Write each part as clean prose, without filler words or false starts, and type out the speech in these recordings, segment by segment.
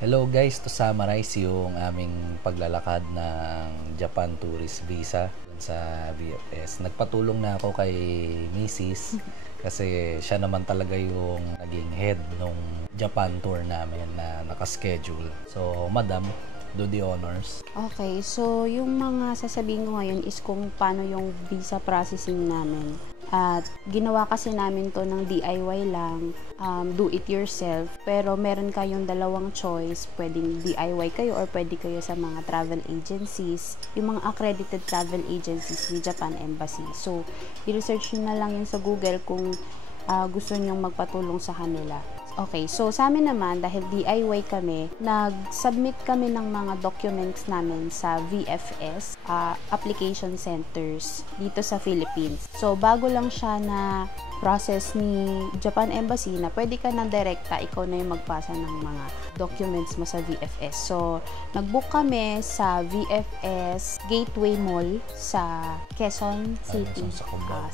Hello guys, to summarize yung aming paglalakad ng Japan Tourist Visa sa VFS. Nagpatulong na ako kay Mrs. kasi siya naman talaga yung naging head nung Japan tour namin na nakaschedule. So, madam, do the honors. Okay, so yung mga sasabihin ko ngayon is kung paano yung visa processing namin. At ginawa kasi namin to ng DIY lang, do it yourself. Pero meron kayong dalawang choice, pwedeng DIY kayo or pwede kayo sa mga travel agencies, yung mga accredited travel agencies ni Japan Embassy. So, i-research nyo na lang yun sa Google kung gusto nyong magpatulong sa kanila. Okay, so sa amin naman, dahil DIY kami, nag-submit kami ng mga documents namin sa VFS, application centers dito sa Philippines. So, bago lang siya na process ni Japan Embassy na pwede ka na direkta, ikaw na yung magpasa ng mga documents mo sa VFS. So, nag-book kami sa VFS Gateway Mall sa Quezon City.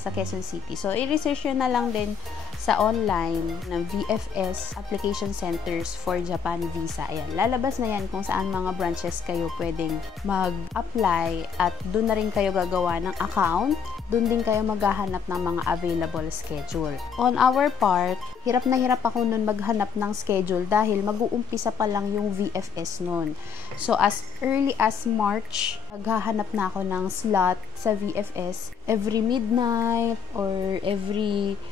Sa Quezon City. So, i-research nyo na lang din sa online ng VFS application centers for Japan visa. Ayan, lalabas na yan kung saan mga branches kayo pwedeng mag-apply at doon na rin kayo gagawa ng account. Doon din kayo maghahanap ng mga available schedule. On our part, hirap na hirap ako nun maghanap ng schedule dahil mag-uumpisa pa lang yung VFS nun. So, as early as March, maghahanap na ako ng slot sa VFS every midnight or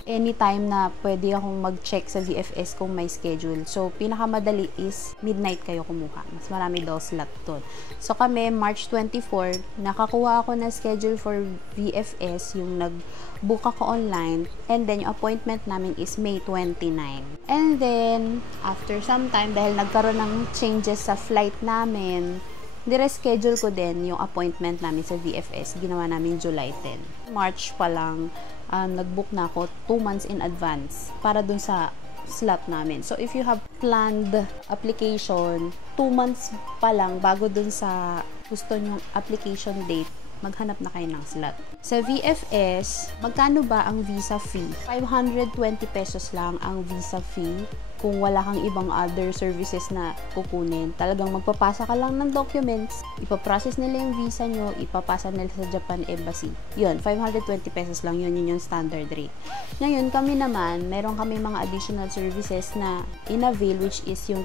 anytime na pwede akong mag-check sa VFS kung may schedule. So, pinakamadali is midnight kayo kumuha. Mas marami daw slot doon. So, kami, March 24, nakakuha ako na schedule for VFS, yung nag-book ako online, and then yung appointment namin is May 29. And then, after some time, dahil nagkaroon ng changes sa flight namin, dire-schedule ko din yung appointment namin sa VFS. Ginawa namin July 10. March pa lang, nag-book na ako 2 months in advance para dun sa slot namin. So, if you have planned application, 2 months pa lang bago dun sa gusto nyong application date, maghanap na kayo ng slot. Sa VFS, magkano ba ang visa fee? 520 pesos lang ang visa fee kung wala kang ibang other services na kukunin. Talagang magpapasa ka lang ng documents, ipaprocess nila yung visa nyo, ipapasa nila sa Japan Embassy. Yun, 520 pesos lang yun yung standard rate. Ngayon, kami naman, meron kami mga additional services na in-avail, which is yung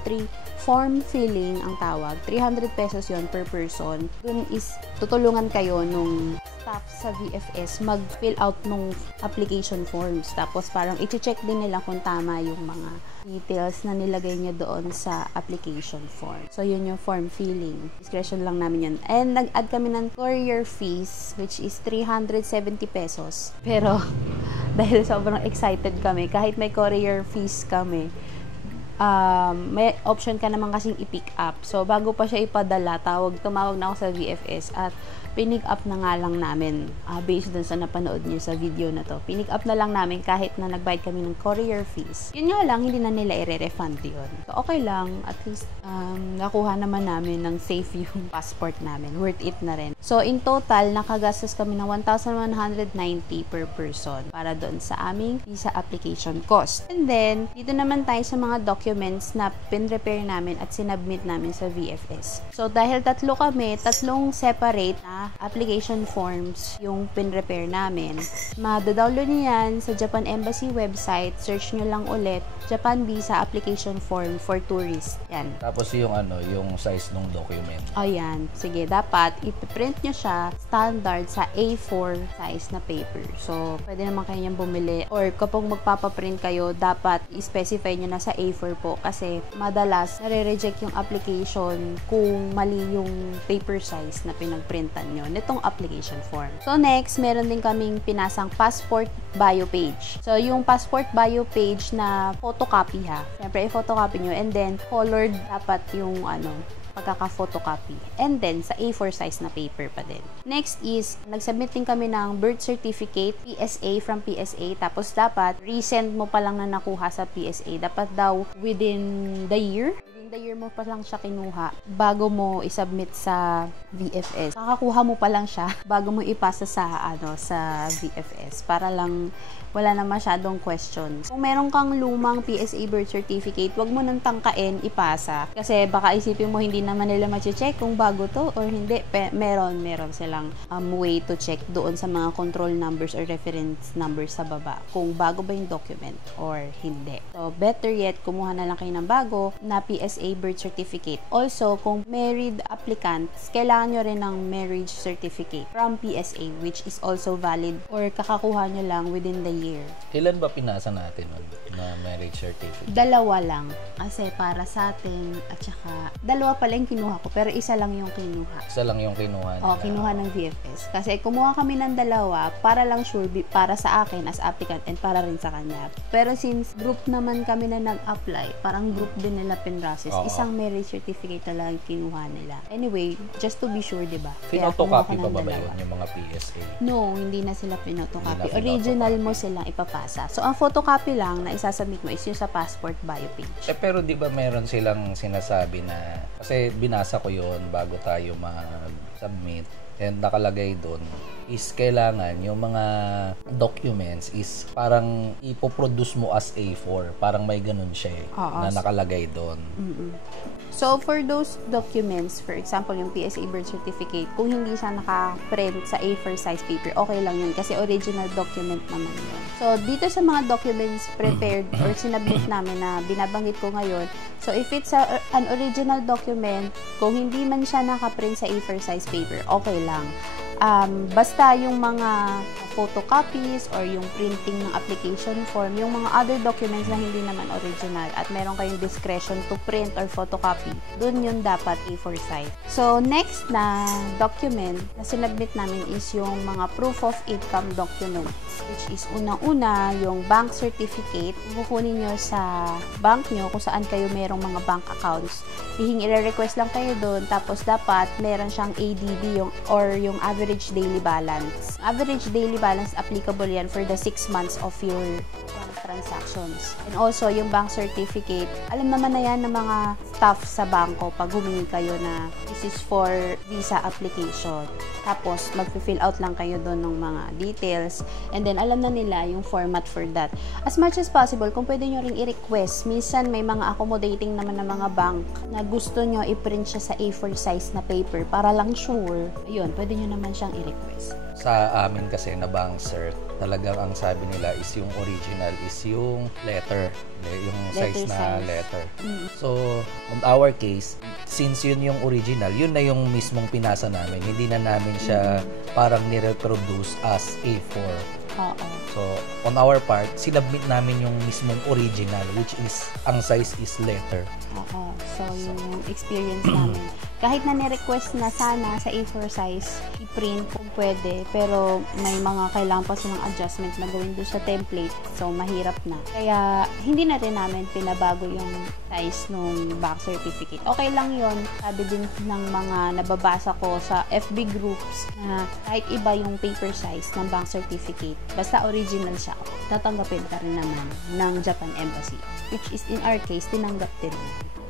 form filling ang tawag. 300 pesos yun per person. Dun is tutulungan kayo nung staff sa VFS mag-fill out nung application forms. Tapos parang i-check din nila kung tama yung mga details na nilagay niya doon sa application form. So, yun yung form filling. Discretion lang namin yun. And nag-add kami ng courier fees, which is 370 pesos. Pero, dahil sobrang excited kami, kahit may courier fees kami, may option ka naman kasing i-pick up. So, bago pa siya ipadala, tumawag na ako sa VFS at pinick up na nga lang namin based dun sa napanood niyo sa video na to. Pinick up na lang namin kahit na nagbayad kami ng courier fees. Yun nga lang, hindi na nila i-refund yun. So, okay lang. At least, nakuha naman namin ng safe yung passport namin. Worth it na rin. So, in total, nakagastos kami ng 1,190 per person para doon sa aming visa application cost. And then, dito naman tayo sa mga documents na pin-prepare namin at sinubmit namin sa VFS. So, dahil tatlong separate na application forms yung pin-prepare namin. Mada-download niyo yan sa Japan Embassy website. Search nyo lang ulit, Japan Visa Application Form for Tourists. Yan. Tapos yung size ng document. O yan. Sige, dapat ipiprint nyo siya standard sa A4 size na paper. So, pwede naman kayo niyang bumili. Or kapag magpapaprint kayo, dapat i-specify nyo na sa A4 po. Kasi madalas, nare-reject yung application kung mali yung paper size na pinagprintan nyo nitong application form. So, next, meron din kaming pinasang passport bio page. So, yung passport bio page na photocopy ha. Siyempre, i-photocopy nyo and then colored dapat yung pagkaka-photocopy. And then, sa A4 size na paper pa din. Next is, nagsubmit din kami ng birth certificate, PSA from PSA. Tapos, dapat, recent mo pa lang na nakuha sa PSA. Dapat daw, within the year, the year mo pa lang siya kinuha bago mo isubmit sa VFS. Kakakuha mo pa lang siya bago mo ipasa sa sa VFS para lang wala na masyadong questions. Kung meron kang lumang PSA birth certificate, wag mo nang tangkain ipasa. Kasi baka isipin mo hindi naman nila ma-check kung bago to or hindi. Meron silang way to check doon sa mga control numbers or reference numbers sa baba kung bago ba yung document or hindi. So, better yet, kumuha na lang kayo ng bago na PSA birth certificate. Also, kung married applicants, kailangan nyo rin ng marriage certificate from PSA which is also valid or kakakuha nyo lang within the year. Kailan ba pinasa natin nun na marriage certificate? 2 lang. Kasi para sa atin, at saka 2 pala yung kinuha ko, pero isa lang yung kinuha. Isa lang yung kinuha nila. Kinuha ng VFS. Kasi kumuha kami ng 2 para lang sure, para sa akin as applicant and para rin sa kanya. Pero since group naman kami na nag-apply, parang group din nila pinrocess, isang marriage certificate talaga yung kinuha nila. Anyway, just to be sure, diba? Pinotocopy pa ba yun yung mga PSA? No, hindi na sila pinotocopy. Hindi na Original mo silang ipapasa. So, ang photocopy lang na isasubmit mo is yung sa passport bio page. Pero di ba meron silang sinasabi na, kasi binasa ko yon bago tayo mag-submit, and nakalagay doon is kailangan yung mga documents is parang ipoproduce mo as A4. Parang may ganun siya na nakalagay doon. So, for those documents, for example, yung PSA birth certificate, kung hindi siya naka-print sa A4 size paper, okay lang yun kasi original document naman yun. So, dito sa mga documents prepared or sinabit namin na binabanggit ko ngayon, so if it's an original document, kung hindi man siya naka-print sa A4 size paper, okay lang. Basta yung mga photocopies or yung printing ng application form, yung mga other documents na hindi naman original at meron kayong discretion to print or photocopy, dun yun dapat A4 size. So, next na document na sinabit namin is yung mga proof of income documents, which is unang-una yung bank certificate. Kukunin nyo sa bank nyo kung saan kayo merong mga bank accounts. I-request lang kayo doon, tapos dapat meron siyang ADB or yung average daily balance. Average daily balance applicable yan for the 6 months of your transactions. And also, yung bank certificate, alam naman na yan ng mga staff sa bangko pag humingi kayo na this is for visa application. Tapos, mag-fill out lang kayo doon ng mga details. And then, alam na nila yung format for that. As much as possible, kung pwede nyo ring i-request, minsan may mga accommodating naman ng mga bank na gusto nyo i-print siya sa A4 size na paper para lang sure. Ayun, pwede nyo naman siyang i-request. Sa amin kasi na bank cert, talagang ang sabi nila is yung original is yung letter, yung size na letter. So, on our case, since yun yung original, yun na yung mismong pinasa namin. Hindi na namin siya parang nireproduce as A4. So, on our part, sinubmit namin yung mismong original, which is, ang size is letter. So, yun yung experience namin. Kahit na ni-request na sana sa A4 size, i-print kung pwede, pero may mga kailangan pa silang adjustment na gawin doon sa template, so mahirap na. Kaya, hindi na rin namin pinabago yung size ng bank certificate. Okay lang yun, sabi din ng mga nababasa ko sa FB groups na kahit iba yung paper size ng bank certificate, basta original siya, tatanggapin pa rin naman ng Japan Embassy, which is in our case, tinanggap din.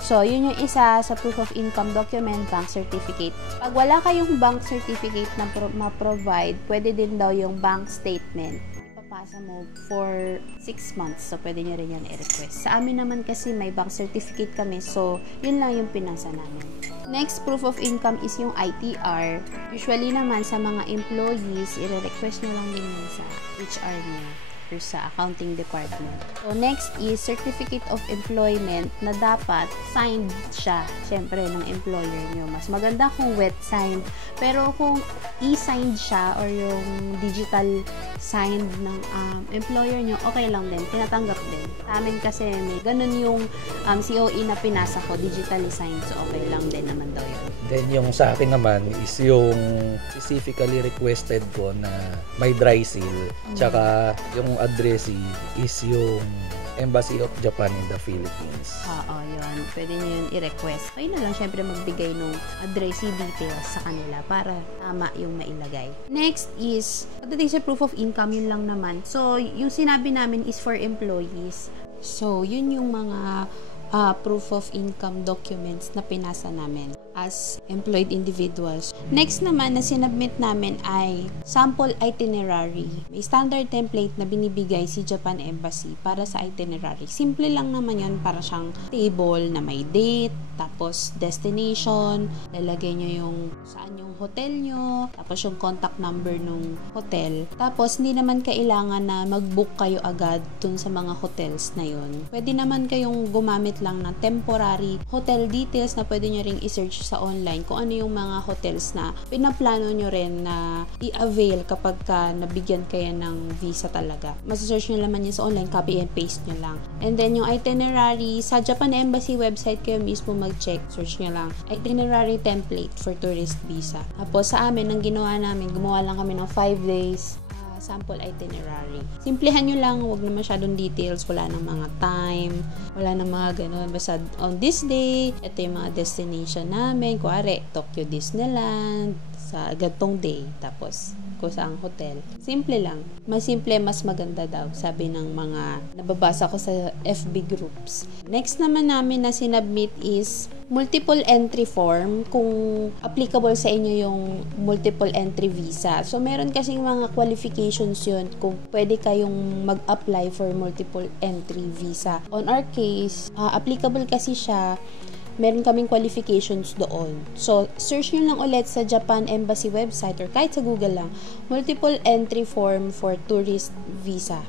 So, yun yung isa sa proof of income document, bank certificate. Pag wala kayong bank certificate na ma-provide, pwede din daw yung bank statement. Ipapasa mo for 6 months. So, pwede nyo rin yan i-request. Sa amin naman kasi may bank certificate kami. So, yun lang yung pinasa namin. Next proof of income is yung ITR. Usually naman sa mga employees, i-request nyo lang din yan sa HR nyo or sa accounting department. So, next is certificate of employment na dapat signed siya, syempre, ng employer nyo. Mas maganda kung wet signed. Pero kung e-signed siya or yung digital signed ng employer nyo, okay lang din. Tinatanggap din. Sa amin kasi may ganun yung COE na pinasa ko, digitally signed. So, okay lang din naman daw yun. Then, yung sa akin naman is yung specifically requested ko na may dry seal. Tsaka, yung addressee is yung Embassy of Japan in the Philippines. Yun. Pwede nyo yun i-request. Kayo na lang syempre magbigay ng addressee details sa kanila para tama yung mailagay. Next is, pagdating sa proof of income, yun lang naman. So, yung sinabi namin is for employees. So, yun yung mga proof of income documents na pinasa namin as employed individuals. Next naman na sinubmit namin ay sample itinerary. May standard template na binibigay si Japan Embassy para sa itinerary. Simple lang naman yun, para siyang table na may date, tapos destination, lalagay nyo yung saan yung hotel nyo, tapos yung contact number ng hotel. Tapos hindi naman kailangan na mag-book kayo agad dun sa mga hotels na yun. Pwede naman kayong gumamit lang ng temporary hotel details na pwede nyo ring i-search sa online kung ano yung mga hotels na pinaplano nyo rin na i-avail kapag ka nabigyan kayo ng visa talaga. Masasearch nyo naman yun sa online, copy and paste nyo lang. And then yung itinerary, sa Japan Embassy website kayo mismo mag-check, search nyo lang itinerary template for tourist visa. Tapos sa amin, ang ginawa namin, gumawa lang kami ng 5 days sample itinerary. Simplihan nyo lang, huwag na masyadong details, wala nang mga time, wala nang mga ganun. Basta on this day, ito yung mga destination namin. Kuwari, Tokyo Disneyland, sa gantong day. Tapos, kung saang hotel. Simple lang. Mas simple, mas maganda daw, sabi ng mga nababasa ko sa FB groups. Next naman namin na sinubmit is multiple entry form kung applicable sa inyo yung multiple entry visa. So, meron kasing mga qualifications yun kung pwede kayong mag-apply for multiple entry visa. On our case, applicable kasi siya, meron kaming qualifications doon. So, search nyo lang ulit sa Japan Embassy website or kahit sa Google lang, multiple entry form for tourist visa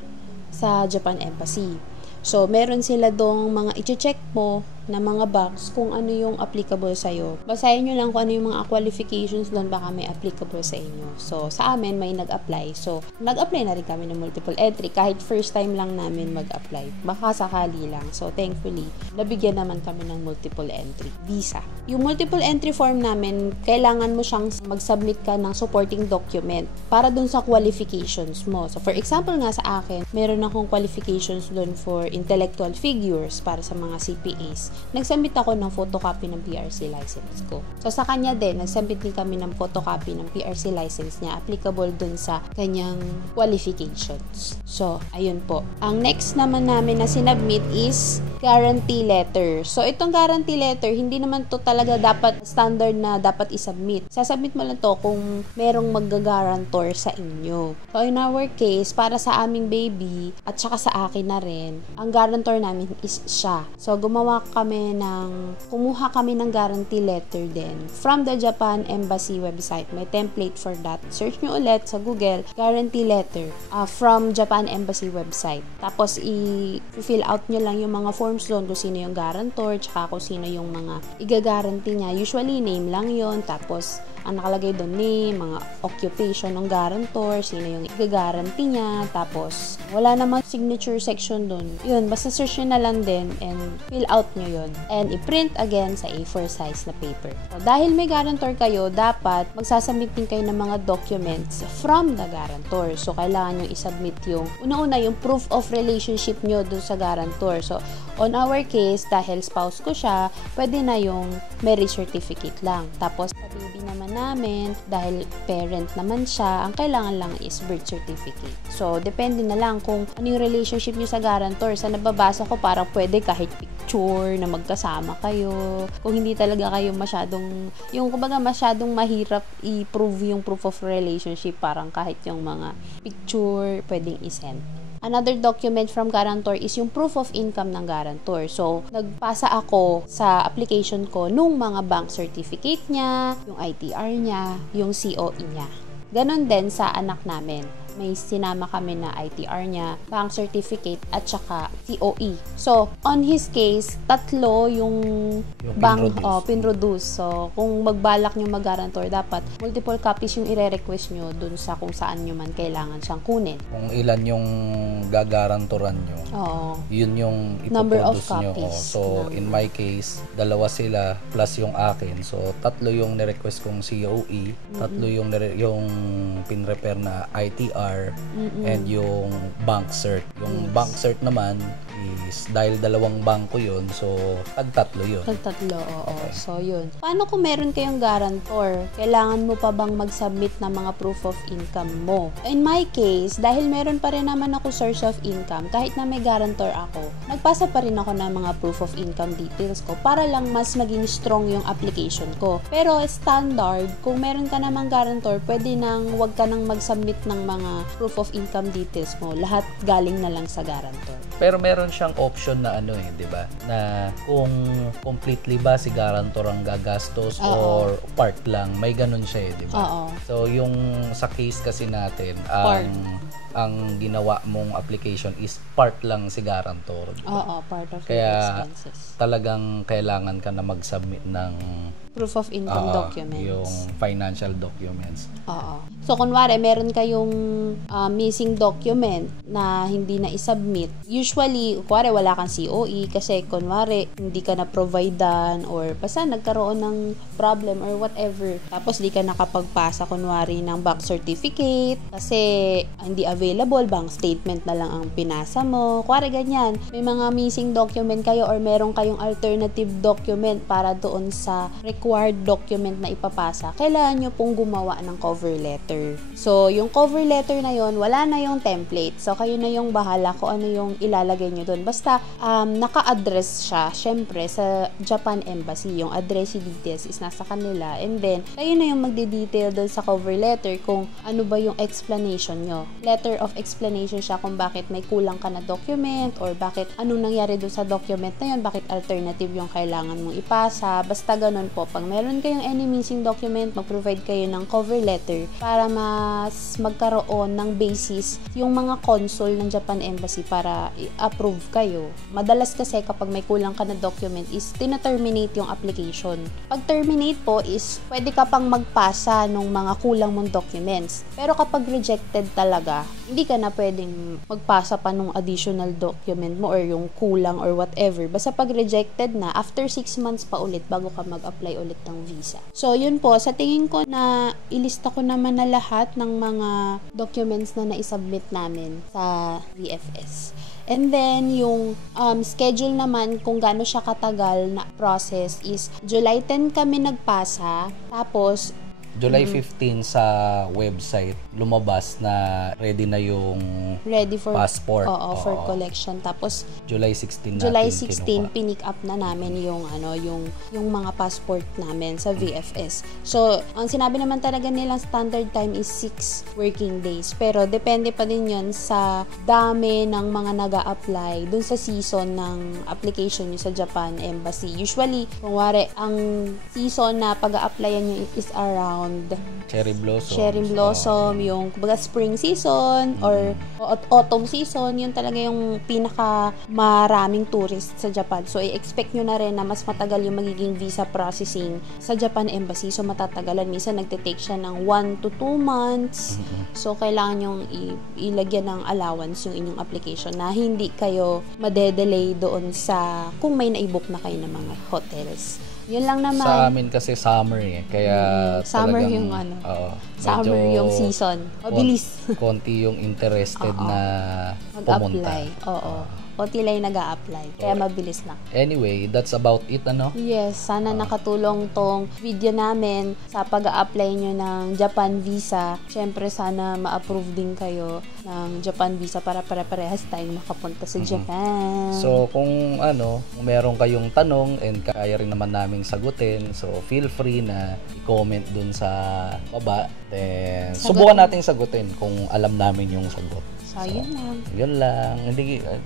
sa Japan Embassy. So, meron sila dong mga i-check mo na mga box kung ano yung applicable sa'yo. Basahin nyo lang kung ano yung mga qualifications doon, baka may applicable sa inyo. So, sa amin, may nag-apply. So, nag-apply na rin kami ng multiple entry kahit first time lang namin mag-apply. Baka sakali lang. So, thankfully, nabigyan naman kami ng multiple entry visa. Yung multiple entry form namin, kailangan mo siyang mag-submit ka ng supporting document para doon sa qualifications mo. So, for example nga sa akin, meron akong qualifications doon for intellectual figures para sa mga CPAs. Nagsubmit ako ng photocopy ng PRC license ko. So, sa kanya din, nagsubmit din kami ng photocopy ng PRC license niya, applicable dun sa kanyang qualifications. So, ayun po. Ang next naman namin na sinubmit is guarantee letter. So, itong guarantee letter, hindi naman to talaga dapat standard na dapat isubmit. Sasubmit mo lang to kung merong mag-guarantor sa inyo. So, in our case, para sa aming baby, at saka sa akin na rin, ang guarantor namin is siya. So, kumuha kami ng guarantee letter din from the Japan Embassy website. May template for that. Search nyo ulit sa Google, guarantee letter from Japan Embassy website. Tapos, i-fill out nyo lang yung mga forms doon kung sino yung guarantor, tsaka kung sino yung mga i-guarantee niya. Usually, name lang yon. Tapos, ang nakalagay doon name, mga occupation ng guarantor, sino yung i-guarantee niya, tapos wala namang signature section doon. Yun, basta search nyo na lang din and fill out nyo yun. And i-print again sa A4 size na paper. So, dahil may guarantor kayo, dapat magsasubmit din kayo ng mga documents from the guarantor. So, kailangan nyo isubmit yung, una-una, yung proof of relationship nyo doon sa guarantor. So, on our case, dahil spouse ko siya, pwede na yung marriage certificate lang. Tapos, sa baby naman namin, dahil parent naman siya, ang kailangan lang is birth certificate. So, depende na lang kung ano yung relationship niyo sa guarantor. Sa nababasa ko, parang pwede kahit picture na magkasama kayo. Kung hindi talaga kayo masyadong mahirap i-prove yung proof of relationship, parang kahit yung mga picture, pwedeng isend. Another document from guarantor is yung proof of income ng guarantor. So, nagpasa ako sa application ko nung mga bank certificate niya, yung ITR niya, yung COE niya. Ganon din sa anak namin. May sinama kami na ITR niya, bank certificate, at saka COE. So, on his case, tatlo yung bank pinroduce. So, kung magbalak nyo mag-guarantor, dapat multiple copies yung ire-request nyo dun sa kung saan nyo man kailangan siyang kunin. Kung ilan yung gagarantoran nyo, yun yung ipoproduce nyo. So, in my case, dalawa sila plus yung akin. So, tatlo yung nirequest kong COE, tatlo yung pinrepair na ITR, BIR and yung bank cert. Yung bank cert naman is dahil dalawang bangko yun, so tag-tatlo yun. Tag-tatlo, oo. So, yun. Paano kung meron kayong guarantor? Kailangan mo pa bang mag-submit ng mga proof of income mo? In my case, dahil meron pa rin naman ako source of income, kahit na may guarantor ako, nagpasa pa rin ako ng mga proof of income details ko para lang mas maging strong yung application ko. Pero standard, kung meron ka namang guarantor, pwede nang wag ka nang mag-submit ng mga proof of income details mo. Lahat galing na lang sa guarantor. Pero meron siyang option na di ba? Na kung completely ba si guarantor ang gagastos or part lang, may ganun siya di ba? Oo. So yung sa case kasi natin, ang ginawa mong application is part lang si guarantor. Diba? Oo, part of your Kaya expenses. talagang kailangan ka na mag-submit ng Proof of income documents. Yung financial documents. Oo. So, kunwari, meron kayong missing document na hindi na isubmit. Usually, kunwari, wala kang COE kasi, kunwari, hindi ka na-providean or basta nagkaroon ng problem or whatever. Tapos, di ka nakapagpasa, kunwari, ng bank certificate kasi hindi available, bank statement na lang ang pinasa mo. Kunwari, ganyan. May mga missing document kayo or meron kayong alternative document para doon sa required document na ipapasa, kailangan nyo pong gumawa ng cover letter. So, yung cover letter na yon, wala na yung template. So, kayo na yung bahala kung ano yung ilalagay nyo doon. Basta, naka-address siya, syempre, sa Japan Embassy. Yung address details is nasa kanila. And then, kayo na yung magde-detail doon sa cover letter kung ano ba yung explanation nyo. Letter of explanation siya kung bakit may kulang ka na document or bakit anong nangyari doon sa document na yun, bakit alternative yung kailangan mong ipasa. Basta ganun po. Pag meron kayong any missing document, mag-provide kayo ng cover letter para mas magkaroon ng basis yung mga consul ng Japan Embassy para i-approve kayo. Madalas kasi kapag may kulang ka na document is tina-terminate yung application. Pag terminate po is pwede ka pang magpasa ng mga kulang mong documents. Pero kapag rejected talaga, hindi ka na pwedeng magpasa pa ng additional document mo or yung kulang or whatever. Basta pag rejected na, after 6 months pa ulit bago ka mag-apply ulit ng visa. So, yun po. Sa tingin ko na ilista ko naman na lahat ng mga documents na naisubmit namin sa VFS. And then, yung schedule naman kung gaano siya katagal na process is July 10 kami nagpasa. Tapos, July 15 sa website lumabas na ready na yung passport. Oo, for collection. Tapos July 16 July 16 pinick up na namin yung yung mga passport namin sa VFS. So, ang sinabi naman talaga nilang standard time is 6 working days. Pero depende pa din 'yon sa dami ng mga nag-a-apply dun sa season ng application nyo sa Japan Embassy. Usually, kung wari, ang season na pag-a-applyan nyo is around cherry blossom, yung kumbaga spring season or autumn season, yun talaga yung pinaka maraming tourist sa Japan. So, i-expect nyo na rin na mas matagal yung magiging visa processing sa Japan Embassy. So, matatagalan. Minsan, nagtitake siya ng 1 to 2 months. So, kailangan yung ilagyan ng allowance yung inyong application na hindi kayo madedelay doon sa kung may naibok na kayo ng mga hotels. Yun lang naman. Sa amin kasi summer kaya summer talagang, yung summer yung season. Mabilis. Konti yung interested na pumunta. Mag-apply. Oo. Konti lang nag-a-apply. Kaya mabilis lang. Anyway, that's about it, Yes. Sana nakatulong tong video namin sa pag-a-apply nyo ng Japan visa. Siyempre, sana ma-approve din kayo ng Japan visa para pare-parehas tayong makapunta sa Japan. So, kung meron kayong tanong and kaya rin naman naming sagutin, so feel free na i-comment dun sa baba. Then, subukan nating sagutin kung alam namin yung sagot. So, yun lang. Yun lang.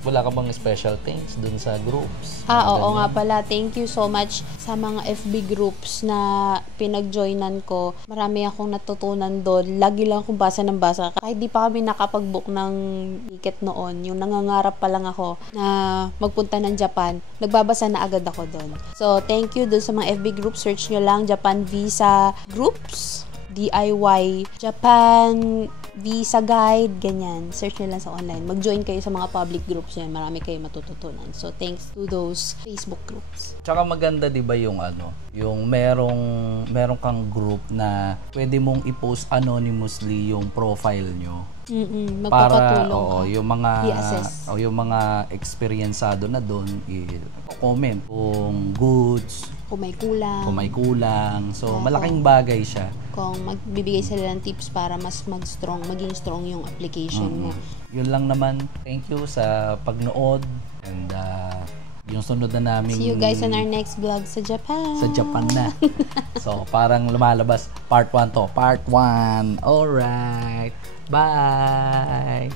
Wala ka bang special things dun sa groups? Oo nga pala. Thank you so much sa mga FB groups na pinag-joinan ko. Marami akong natutunan doon. Lagi lang akong basa ng basa. Kahit di pa kami nakapag-book ng ticket noon, yung nangangarap pa lang ako na magpunta ng Japan, nagbabasa na agad ako doon. So, thank you doon sa mga FB groups. Search nyo lang Japan Visa Groups, DIY Japan Visa Guide, ganyan. Search nyo lang sa online. Mag-join kayo sa mga public groups yan. Marami kayo matututunan. So, thanks to those Facebook groups. Tsaka maganda, di ba, yung yung merong kang group na pwede mong i-post anonymously yung profile nyo. Magpapatulong oo, ka. yung mga I-assess. yung mga eksperyensado na doon i-comment kung goods, Kung may kulang. kung may kulang. So Oo. malaking bagay siya. Kung magbibigay sila ng tips para mas maging strong yung application mo. Yun lang naman. Thank you sa pagnood and yung sunod na namin See you guys on our next vlog sa Japan. sa Japan na. So parang lumalabas part 1 to. Part 1. Alright. Bye.